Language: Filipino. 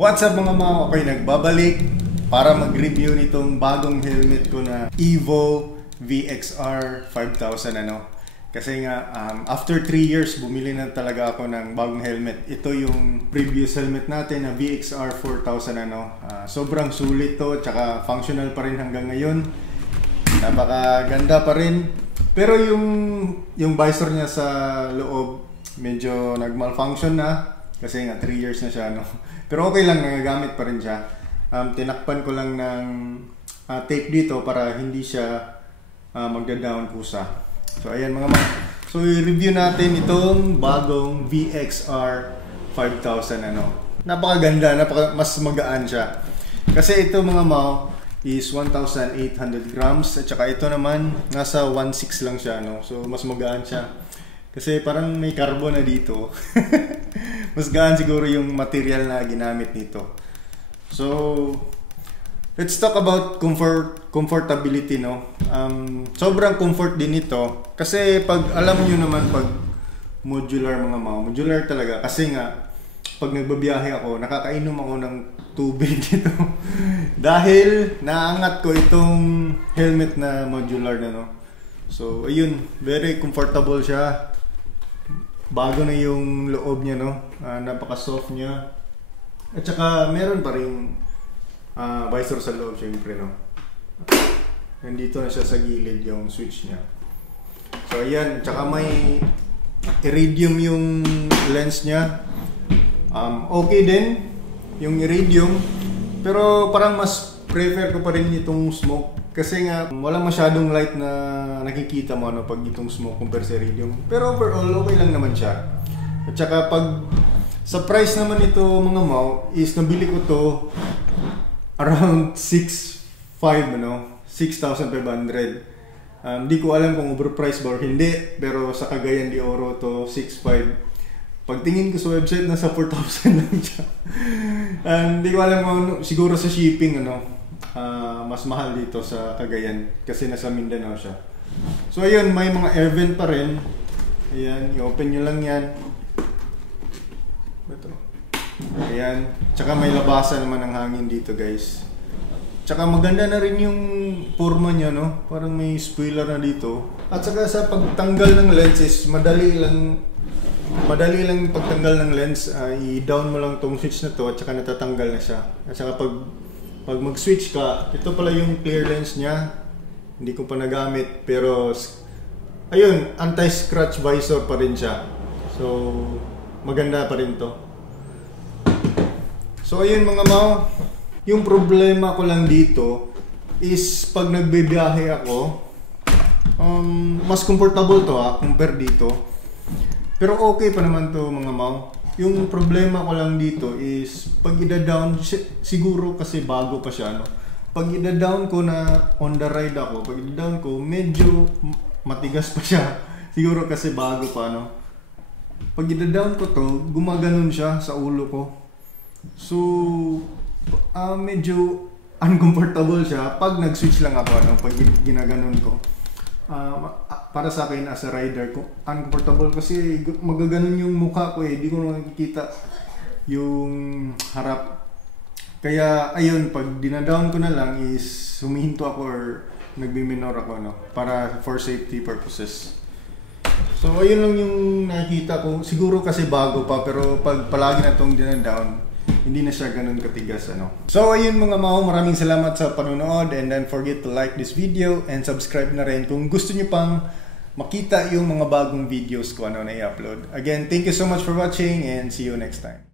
What's up mga mao? Ako'y nagbabalik para mag-review nitong bagong helmet ko na Evo VXR 5000 Kasi nga after 3 years bumili na talaga ako ng bagong helmet. Ito yung previous helmet natin na VXR 4000 sobrang sulit to, tsaka functional pa rin hanggang ngayon. Napakaganda pa rin. Pero yung visor niya sa loob medyo nag-malfunction na kasi nga 3 years na siya Pero okay lang, nagagamit pa rin siya. Tinakpan ko lang ng tape dito para hindi siya magda-down kusa. So ayan mga So i-review natin itong bagong VXR 5000 Napakaganda, mas magaan siya. Kasi ito mga mau is 1,800 grams at saka ito naman nasa 1,600 lang siya So mas magaan siya. Kasi parang may carbon na dito. Mas gaan siguro yung material na ginamit nito. So let's talk about comfortability sobrang comfort din ito. Kasi pag alam niyo naman pag modular mga mau, modular talaga kasi nga pag nagbabiyahe ako, nakakainom ako ng tubig dito. Dahil naangat ko itong helmet na modular So ayun, very comfortable siya. Bago na yung loob niya napaka-soft niya. At saka meron pa ring visor sa loob syempre Nandito na siya sa gilid yung switch niya. So ayan, tsaka may iridium yung lens niya. Okay din yung iridium, pero parang mas prefer ko pa rin itong smoke kasi nga walang masyadong light na nakikita mo pag itong smoke compare sa iridium. Pero overall okay lang naman siya. At saka pag sa price naman ito mga mau is nabili ko to around 6,500 Hindi ko alam kung overpriced ba or hindi, pero sa Cagayan de Oro to 6,500. Pagtingin ko sa website nasa 4,000 lang siya. Hindi ko alam kung siguro sa shipping mas mahal dito sa Cagayan kasi nasa Mindanao siya. So ayun, may mga air vent pa rin. Ayan, i-open nyo lang yan. Ito. Ayan, tsaka may labasan naman ng hangin dito guys. Tsaka maganda na rin yung forma niya parang may spoiler na dito. At saka sa pagtanggal ng lens is madali lang pagtanggal ng lens. I-down mo lang tong switch na to at saka natatanggal na siya. At saka pag mag-switch ka, ito pala yung clear lens niya. Hindi ko pa nagamit pero ayun, anti-scratch visor pa rin siya. So maganda pa rin to. So ayun mga mau, yung problema ko lang dito is pag nagbibiyahe ako, mas comfortable to compare dito. Pero okay pa naman to mga mau. Yung problema ko lang dito is pag ida-down, siguro kasi bago pa siya pag ida-down ko na on the ride ako, pag ida-down ko medyo matigas pa siya. Siguro kasi bago pa Pag ida-down ko to, gumaganon siya sa ulo ko. So medyo uncomfortable siya pag nag-switch lang ako pag ginaganon ko. Para sa akin as a rider ko, uncomfortable kasi magaganon yung mukha ko hindi ko nakikita yung harap. Kaya ayun, pag dinadown ko na lang is humihinto ako or nagbi-minor ako para for safety purposes. So ayun lang yung nakikita ko. Siguro kasi bago pa, pero pag palagi na itong dinadown, hindi na siya ganun katigas So ayun mga mau, maraming salamat sa panonood, and don't forget to like this video and subscribe na rin kung gusto niyo pang makita yung mga bagong videos ko na i-upload. Again, thank you so much for watching and see you next time.